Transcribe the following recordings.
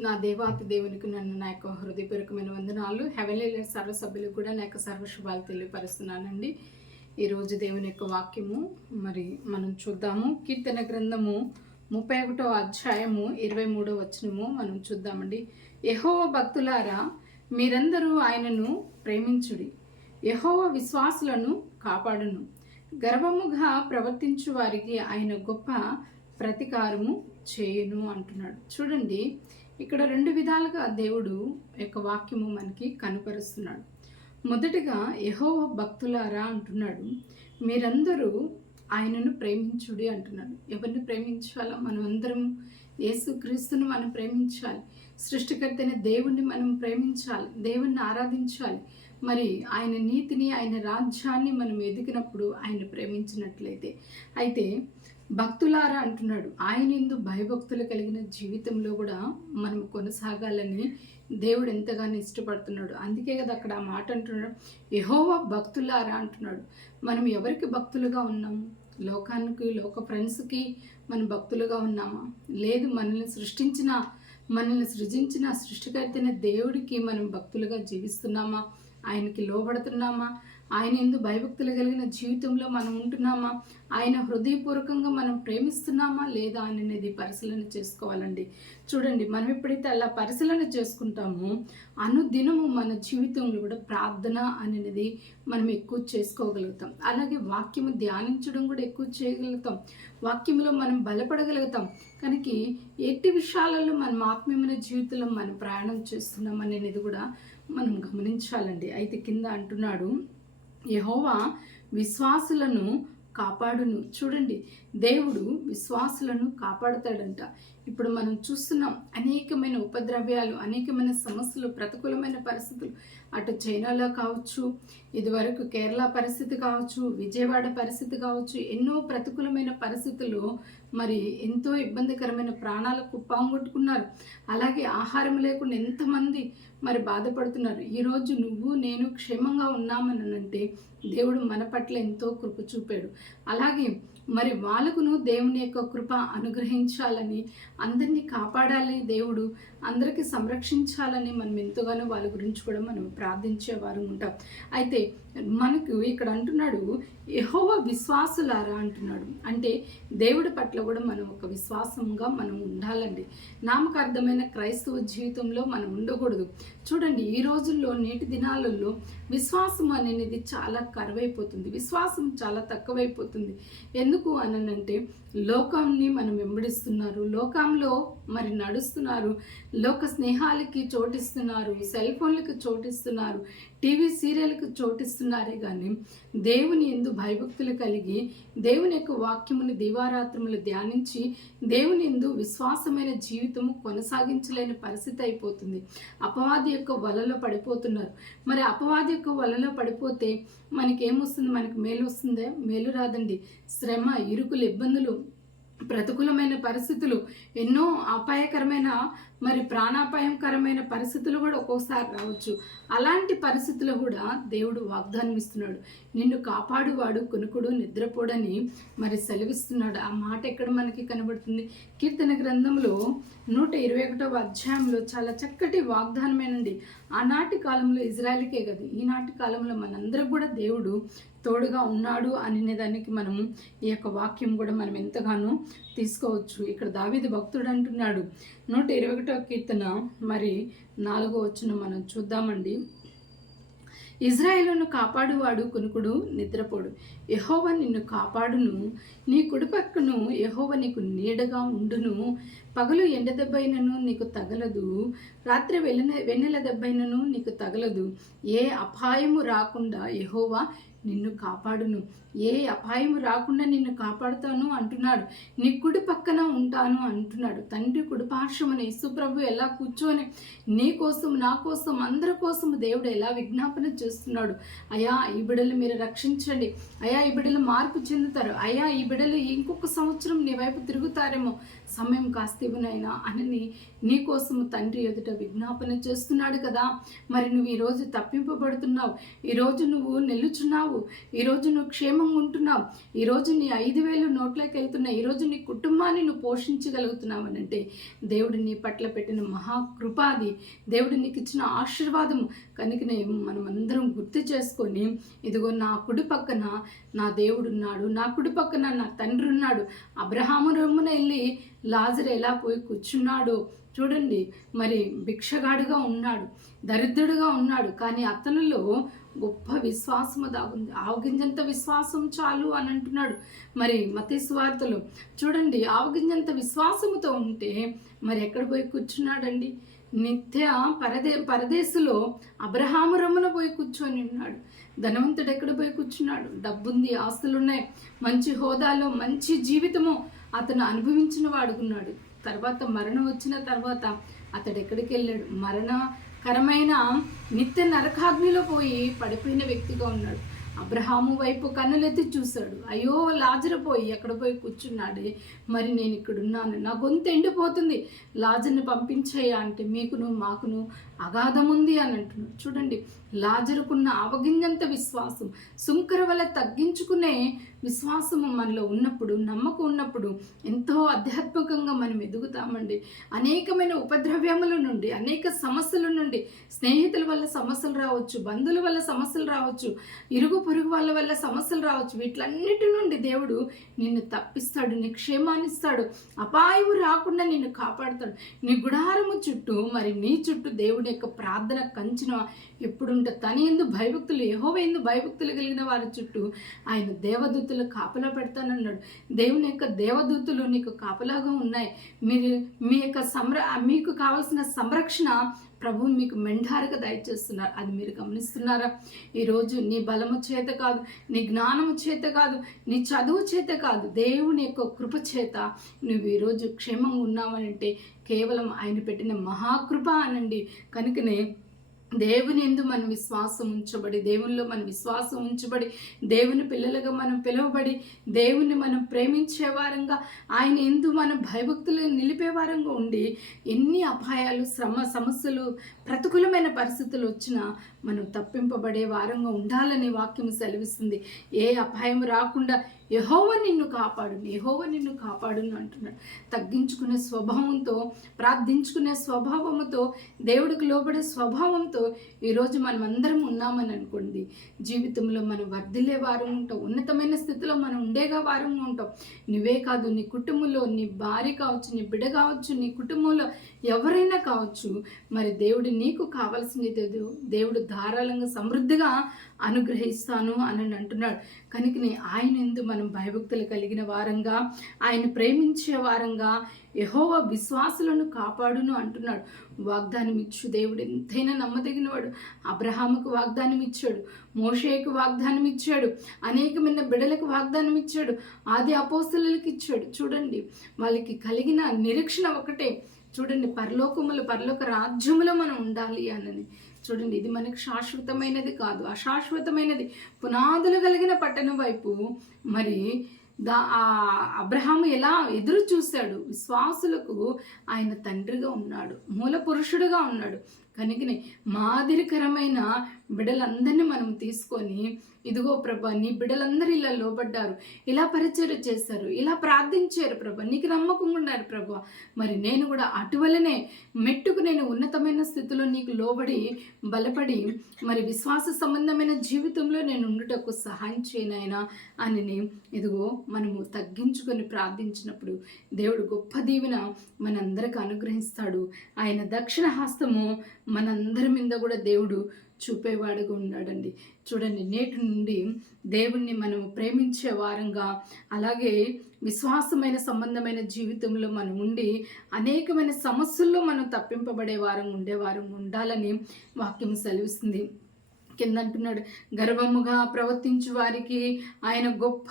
నా దేవాతి దేవునికి నన్ను నా యొక్క హృదయపూర్వకమైన వందనాలు. హెవెన్లీ సర్వ సభ్యులకు కూడా నా యొక్క సర్వ శుభాలు తెలియపరుస్తున్నానండి ఈరోజు దేవుని యొక్క వాక్యము మరి మనం చూద్దాము. కీర్తన గ్రంథము ముప్పై ఒకటో అధ్యాయము ఇరవై మూడో వచనము మనం చూద్దామండి. యహోవ భక్తులారా మీరందరూ ఆయనను ప్రేమించుడి. యహోవ విశ్వాసులను కాపాడును. గర్వముగా ప్రవర్తించు వారికి ఆయన గొప్ప ప్రతీకారము చేయును అంటున్నాడు. చూడండి ఇక్కడ రెండు విధాలుగా దేవుడు యొక్క వాక్యము మనకి కనపరుస్తున్నాడు. మొదటిగా యహోవ భక్తులారా అంటున్నాడు మీరందరూ ఆయనను ప్రేమించుడి అంటున్నాడు. ఎవరిని ప్రేమించాలో? మనం అందరం యేసుక్రీస్తును మనం ప్రేమించాలి. సృష్టికర్తైన దేవుణ్ణి మనం ప్రేమించాలి. దేవుణ్ణి ఆరాధించాలి. మరి ఆయన నీతిని ఆయన రాజ్యాన్ని మనం ఎదిగినప్పుడు ఆయన ప్రేమించినట్లయితే. అయితే భక్తులారా అంటున్నాడు. ఆయన ఎందు భయభక్తులు కలిగిన జీవితంలో కూడా మనం కొనసాగాలని దేవుడు ఎంతగానో ఇష్టపడుతున్నాడు. అందుకే కదా అక్కడ ఆ మాట అంటున్నాడు. యహోవా భక్తులారా అంటున్నాడు. మనం ఎవరికి భక్తులుగా ఉన్నాము? లోకానికి లోక ఫ్రెండ్స్కి మనం భక్తులుగా ఉన్నామా? లేదు మనల్ని సృష్టించిన మనల్ని సృజించిన సృష్టికర్తైన దేవుడికి మనం భక్తులుగా జీవిస్తున్నామా? ఆయనకి లోబడుతున్నామా? ఆయన ఎందు భయభక్తులు కలిగిన జీవితంలో మనం ఉంటున్నామా? ఆయన హృదయపూర్వకంగా మనం ప్రేమిస్తున్నామా? లేదా అనేది పరిశీలన చేసుకోవాలండి. చూడండి మనం ఎప్పుడైతే అలా పరిశీలన చేసుకుంటామో అనుదినము మన జీవితంలో కూడా ప్రార్థన అనేది మనం ఎక్కువ చేసుకోగలుగుతాం. అలాగే వాక్యము ధ్యానించడం కూడా ఎక్కువ చేయగలుగుతాం. వాక్యంలో మనం బలపడగలుగుతాం. కనుక ఎట్టి విషయాలలో మనం ఆత్మీయమైన జీవితంలో మనం ప్రయాణం చేస్తున్నాం అనేది కూడా మనం గమనించాలండి. అయితే కింద అంటున్నాడు యహోవా విశ్వాసులను కాపాడును. చూడండి దేవుడు విశ్వాసులను కాపాడుతాడంట. ఇప్పుడు మనం చూస్తున్నాం అనేకమైన ఉపద్రవ్యాలు అనేకమైన సమస్యలు ప్రతికూలమైన పరిస్థితులు. అటు చైనాలో కావచ్చు ఇదివరకు కేరళ పరిస్థితి కావచ్చు విజయవాడ పరిస్థితి కావచ్చు ఎన్నో ప్రతికూలమైన పరిస్థితులు మరి ఎంతో ఇబ్బందికరమైన ప్రాణాలకు పాంగొట్టుకున్నారు అలాగే ఆహారం లేకుండా ఎంతమంది మరి బాధపడుతున్నారు. ఈరోజు నువ్వు నేను క్షేమంగా ఉన్నామని అంటే దేవుడు మన పట్ల ఎంతో కృప చూపాడు. అలాగే మరి వాళ్ళకును దేవుని యొక్క కృప అనుగ్రహించాలని అందరినీ కాపాడాలి దేవుడు అందరికీ సంరక్షించాలని మనం ఎంతగానో వాళ్ళ గురించి కూడా మనం ప్రార్థించేవారు ఉంటాం. అయితే మనకు ఇక్కడ అంటున్నాడు యహోవ విశ్వాసులారా అంటున్నాడు. అంటే దేవుడి పట్ల కూడా మనం ఒక విశ్వాసంగా మనం ఉండాలండి. నామకార్థమైన క్రైస్తవ జీవితంలో మనం ఉండకూడదు. చూడండి ఈ రోజుల్లో నేటి దినాలలో విశ్వాసం అనేది చాలా కరువైపోతుంది. విశ్వాసం చాలా తక్కువైపోతుంది. ఎందుకు అనంటే లోకాన్ని మనం వెంబడిస్తున్నారు లోకంలో మరి నడుస్తున్నారు లోక స్నేహాలకి చోటిస్తున్నారు సెల్ ఫోన్లకు చోటిస్తున్నారు టీవీ సీరియల్కి చోటిస్తున్నారే కానీ దేవుని ఎందు భయభక్తులు కలిగి దేవుని యొక్క వాక్యముని దివారాత్రములు ధ్యానించి దేవుని ఎందు విశ్వాసమైన జీవితము కొనసాగించలేని పరిస్థితి అయిపోతుంది. అపవాది యొక్క వలలో పడిపోతున్నారు. మరి అపవాది యొక్క వలలో పడిపోతే మనకేమొస్తుంది? మనకి మేలు వస్తుందే మేలు రాదండి. శ్రమ ఇరుకులు ఇబ్బందులు ప్రతికూలమైన పరిస్థితులు ఎన్నో అపాయకరమైన మరి ప్రాణాపాయంకరమైన పరిస్థితులు కూడా ఒక్కోసారి రావచ్చు. అలాంటి పరిస్థితులు కూడా దేవుడు వాగ్దానం ఇస్తున్నాడు నిన్ను కాపాడువాడు కొనుకుడు నిద్రపోడని మరి సెలవిస్తున్నాడు. ఆ మాట ఎక్కడ మనకి కనబడుతుంది? కీర్తన గ్రంథంలో నూట ఇరవై ఒకటవ అధ్యాయంలో చాలా చక్కటి వాగ్దానమేనండి. ఆనాటి కాలంలో ఇజ్రాయల్కే కదా ఈనాటి కాలంలో మనందరం కూడా దేవుడు తోడుగా ఉన్నాడు అనే దానికి మనము ఈ యొక్క వాక్యం కూడా మనం ఎంతగానో తీసుకోవచ్చు. ఇక్కడ దావిది భక్తుడు అంటున్నాడు నూట ఇరవై ఒకటో కీర్తన మరి నాలుగో వచ్చిన మనం చూద్దామండి. ఇజ్రాయేలును కాపాడువాడు కునుకుడు నిద్రపోడు. యహోవ నిన్ను కాపాడును. నీ కుడిపక్కను యహోవ నీకు నీడగా ఉండును. పగలు ఎండ దెబ్బైనను నీకు తగలదు. రాత్రి వెన్నెల వెన్నెల దెబ్బైనను నీకు తగలదు. ఏ అపాయము రాకుండా యహోవా నిన్ను కాపాడును. ఏ అపాయం రాకుండా నిన్ను కాపాడుతాను అంటున్నాడు. నీ కుడి పక్కన ఉంటాను అంటున్నాడు. తండ్రి కుడి పార్శ్వమని యేసుప్రభు ఎలా కూర్చొని నీ కోసం నా కోసం అందరి కోసం దేవుడు ఎలా విజ్ఞాపన చేస్తున్నాడు? అయా ఈ బిడ్డలు మీరు రక్షించండి. అయా ఈ బిడ్డలు మార్పు చెందుతారు. అయా ఈ బిడ్డలు ఇంకొక సంవత్సరం నీ వైపు తిరుగుతారేమో. సమయం కాస్త ఇవ్వనైనా అని నీ కోసము తండ్రి ఎదుట విజ్ఞాపన చేస్తున్నాడు కదా. మరి నువ్వు ఈరోజు తప్పింపబడుతున్నావు. ఈరోజు నువ్వు నిల్లుచున్నావు ఈరోజు నువ్వు క్షేమం క్షేమంగా ఉంటున్నావు. ఈరోజు నీ ఐదు వేలు నోట్లోకి వెళ్తున్నా ఈరోజు నీ కుటుంబాన్ని నువ్వు పోషించగలుగుతున్నావు అని అంటే దేవుడు నీ పట్ల పెట్టిన మహాకృపాది దేవుడు నీకు ఇచ్చిన ఆశీర్వాదము. కనుకనే మనం అందరం గుర్తు చేసుకొని ఇదిగో నా కుడి పక్కన నా దేవుడు ఉన్నాడు నా కుడి పక్కన నా తండ్రి ఉన్నాడు. అబ్రహాము రొమ్మున వెళ్ళి లాజర్ ఎలా పోయి కూర్చున్నాడో చూడండి. మరి భిక్షగాడుగా ఉన్నాడు దరిద్రుడుగా ఉన్నాడు. కానీ అతనిలో గొప్ప విశ్వాసము దాగుంది ఆవగింజంత విశ్వాసం చాలు అని అంటున్నాడు. మరి మతేసు చూడండి ఆవగింజంత విశ్వాసముతో ఉంటే మరి ఎక్కడ పోయి కూర్చున్నాడండి? నిత్య పరదే పరదేశులో అబ్రహాము రమ్మన పోయి కూర్చొని ఉన్నాడు. ధనవంతుడు ఎక్కడ పోయి కూర్చున్నాడు? డబ్బుంది ఆస్తులున్నాయి. మంచి హోదాలో మంచి జీవితము అతను అనుభవించిన వాడుకున్నాడు తర్వాత మరణం వచ్చిన తర్వాత అతడు ఎక్కడికి వెళ్ళాడు కరమైన నిత్య నరకాగ్నిలో పోయి పడిపోయిన వ్యక్తిగా ఉన్నాడు. అబ్రహాము వైపు కన్నులెత్తి చూశాడు. అయ్యో లాజరపోయి ఎక్కడ పోయి కూర్చున్నాడే. మరి నేను ఇక్కడున్నాను. నా గొంతు ఎండిపోతుంది. లాజర్ని పంపించేయా అంటే మీకును మాకును అగాధం ఉంది అని అంటున్నాడు. చూడండి లాజరుకున్న అవగింజంత విశ్వాసం సుంకర వల్ల తగ్గించుకునే విశ్వాసము మనలో ఉన్నప్పుడు నమ్మకం ఉన్నప్పుడు ఎంతో ఆధ్యాత్మికంగా మనం ఎదుగుతామండి. అనేకమైన ఉపద్రవ్యముల నుండి అనేక సమస్యల నుండి స్నేహితుల వల్ల సమస్యలు రావచ్చు బంధువుల వల్ల సమస్యలు రావచ్చు ఇరుగు పొరుగు వాళ్ళ వల్ల సమస్యలు రావచ్చు. వీటిలన్నిటి నుండి దేవుడు నిన్ను తప్పిస్తాడు నీ క్షేమాన్నిస్తాడు అపాయము రాకుండా నిన్ను కాపాడుతాడు. నీ గుడారము చుట్టూ మరి నీ చుట్టూ దేవుడి యొక్క ప్రార్థన కంచిన ఎప్పుడుంటే తన ఎందు భయభక్తులు యహోవ ఎందు భయభక్తులు కలిగిన వారి చుట్టూ ఆయన దేవదూతులు కాపలా పెడతానన్నాడు. దేవుని యొక్క దేవదూతులు నీకు కాపలాగా ఉన్నాయి. మీరు మీ యొక్క సంర మీకు కావలసిన సంరక్షణ ప్రభు మీకు మెండారుగా దయచేస్తున్నారు. అది మీరు గమనిస్తున్నారా? ఈరోజు నీ బలము చేత కాదు నీ జ్ఞానము చేత కాదు నీ చదువు చేత కాదు దేవుని యొక్క కృప చేత నువ్వు ఈరోజు క్షేమంగా ఉన్నావనంటే కేవలం ఆయన పెట్టిన మహాకృప అనండి. కనుకనే దేవుని ఎందు మన విశ్వాసం ఉంచబడి దేవునిలో మన విశ్వాసం ఉంచబడి దేవుని పిల్లలుగా మనం పిలువబడి దేవుని మనం ప్రేమించే వారంగా ఆయన ఎందు మన భయభక్తులు నిలిపే వారంగా ఉండి ఎన్ని అపాయాలు శ్రమ సమస్యలు ప్రతికూలమైన పరిస్థితులు వచ్చినా మనం తప్పింపబడే వారంగా ఉండాలని వాక్యం సెలవిస్తుంది. ఏ అపాయం రాకుండా యహోవ నిన్ను కాపాడు యహోవ నిన్ను కాపాడును అంటున్నాడు. తగ్గించుకునే స్వభావంతో ప్రార్థించుకునే స్వభావంతో దేవుడికి లోబడే స్వభావంతో ఈరోజు మనం అందరం ఉన్నామని అనుకోండి. జీవితంలో మనం వర్ధిల్లే వారం ఉంటాం ఉన్నతమైన స్థితిలో మనం ఉండేగా వారంగా ఉంటాం. నువ్వే కాదు నీ కుటుంబంలో నీ భార్య కావచ్చు నీ బిడ్డ కావచ్చు నీ కుటుంబంలో ఎవరైనా కావచ్చు మరి దేవుడిని నీకు కావాల్సినది దేవుడు. ధారాళంగా సమృద్ధిగా అనుగ్రహిస్తాను అని అంటున్నాడు. కనుకనే ఆయన ఎందు మనం భయభక్తులు కలిగిన వారంగా ఆయన ప్రేమించే వారంగా యహోవ విశ్వాసులను కాపాడును అంటున్నాడు. వాగ్దానం ఇచ్చు దేవుడు. ఎంతైనా నమ్మదగినవాడు. అబ్రహాముకు వాగ్దానం ఇచ్చాడు మోషేకు వాగ్దానం ఇచ్చాడు అనేకమైన బిడలకు వాగ్దానం ఇచ్చాడు ఆది అపోస్తులకి ఇచ్చాడు చూడండి వాళ్ళకి కలిగిన నిరీక్షణ ఒకటే. చూడండి పరలోకములు పరలోక రాజ్యములో మనం ఉండాలి అని చూడండి ఇది మనకు శాశ్వతమైనది కాదు. అశాశ్వతమైనది. పునాదులు కలిగిన పట్టణం వైపు మరి దా అబ్రహాము ఎలా ఎదురు చూశాడు? విశ్వాసులకు ఆయన తండ్రిగా ఉన్నాడు. మూల పురుషుడుగా ఉన్నాడు. కనుకని మాదిరికరమైన బిడ్డలందరినీ మనం తీసుకొని ఇదిగో ప్రభా నీ బిడ్డలందరూ ఇలా లోబడ్డారు. ఇలా పరిచయం చేశారు. ఇలా ప్రార్థించారు ప్రభా. నీకు నమ్మకం ఉన్నారు ప్రభా. మరి నేను కూడా అటువలనే మెట్టుకు నేను ఉన్నతమైన స్థితిలో నీకు లోబడి బలపడి మరి విశ్వాస సంబంధమైన జీవితంలో నేను ఉండుటకు సహాయం చేయనైనా అని ఇదిగో మనము తగ్గించుకొని ప్రార్థించినప్పుడు దేవుడు గొప్ప దీవెన మనందరికి అనుగ్రహిస్తాడు. ఆయన దక్షిణ హస్తము మనందరి మీద కూడా దేవుడు చూపేవాడుగా ఉన్నాడండి. చూడండి నేటి నుండి దేవుణ్ణి మనం ప్రేమించే వారంగా అలాగే విశ్వాసమైన సంబంధమైన జీవితంలో మనం ఉండి అనేకమైన సమస్యల్లో మనం తప్పింపబడే వారం ఉండేవారం ఉండాలని వాక్యం సెలవిస్తుంది. కింద అంటున్నాడు గర్వముగా ప్రవర్తించు వారికి ఆయన గొప్ప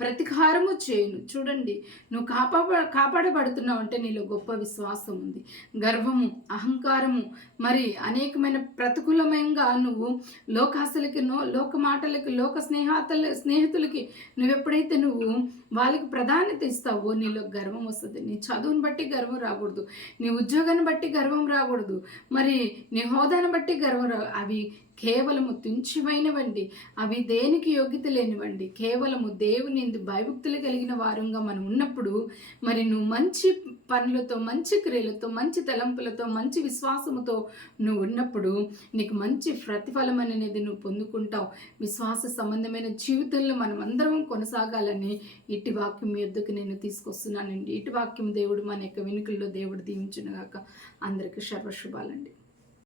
ప్రతికారము చేయను. చూడండి నువ్వు కాపా కాపాడబడుతున్నావు అంటే నీలో గొప్ప విశ్వాసం ఉంది. గర్వము అహంకారము మరి అనేకమైన ప్రతికూలమైనగా నువ్వు లోకాసులకి నో లోక మాటలకి లోక స్నేహాతల స్నేహితులకి నువ్వు ఎప్పుడైతే నువ్వు వాళ్ళకి ప్రాధాన్యత ఇస్తావో నీలో గర్వం వస్తుంది. నీ చదువుని బట్టి గర్వం రాకూడదు. నీ ఉద్యోగాన్ని బట్టి గర్వం రాకూడదు. మరి నీ హోదాను బట్టి గర్వం రా అవి కేవలము తుంచిమైనవండి అవి దేనికి యోగ్యత లేనివండి. కేవలము దేవుని ఎందు భయభక్తులు కలిగిన వారంగా మనం ఉన్నప్పుడు మరి నువ్వు మంచి పనులతో మంచి క్రియలతో మంచి తలంపులతో మంచి విశ్వాసముతో నువ్వు ఉన్నప్పుడు నీకు మంచి ప్రతిఫలం అనేది నువ్వు పొందుకుంటావు. విశ్వాస సంబంధమైన జీవితంలో మనం అందరం కొనసాగాలని ఇటు వాక్యం మీ నేను తీసుకొస్తున్నానండి. ఇటు వాక్యం దేవుడు మన యొక్క వెనుకల్లో దేవుడు దీవించునుగాక అందరికీ సర్వశుభాలండి.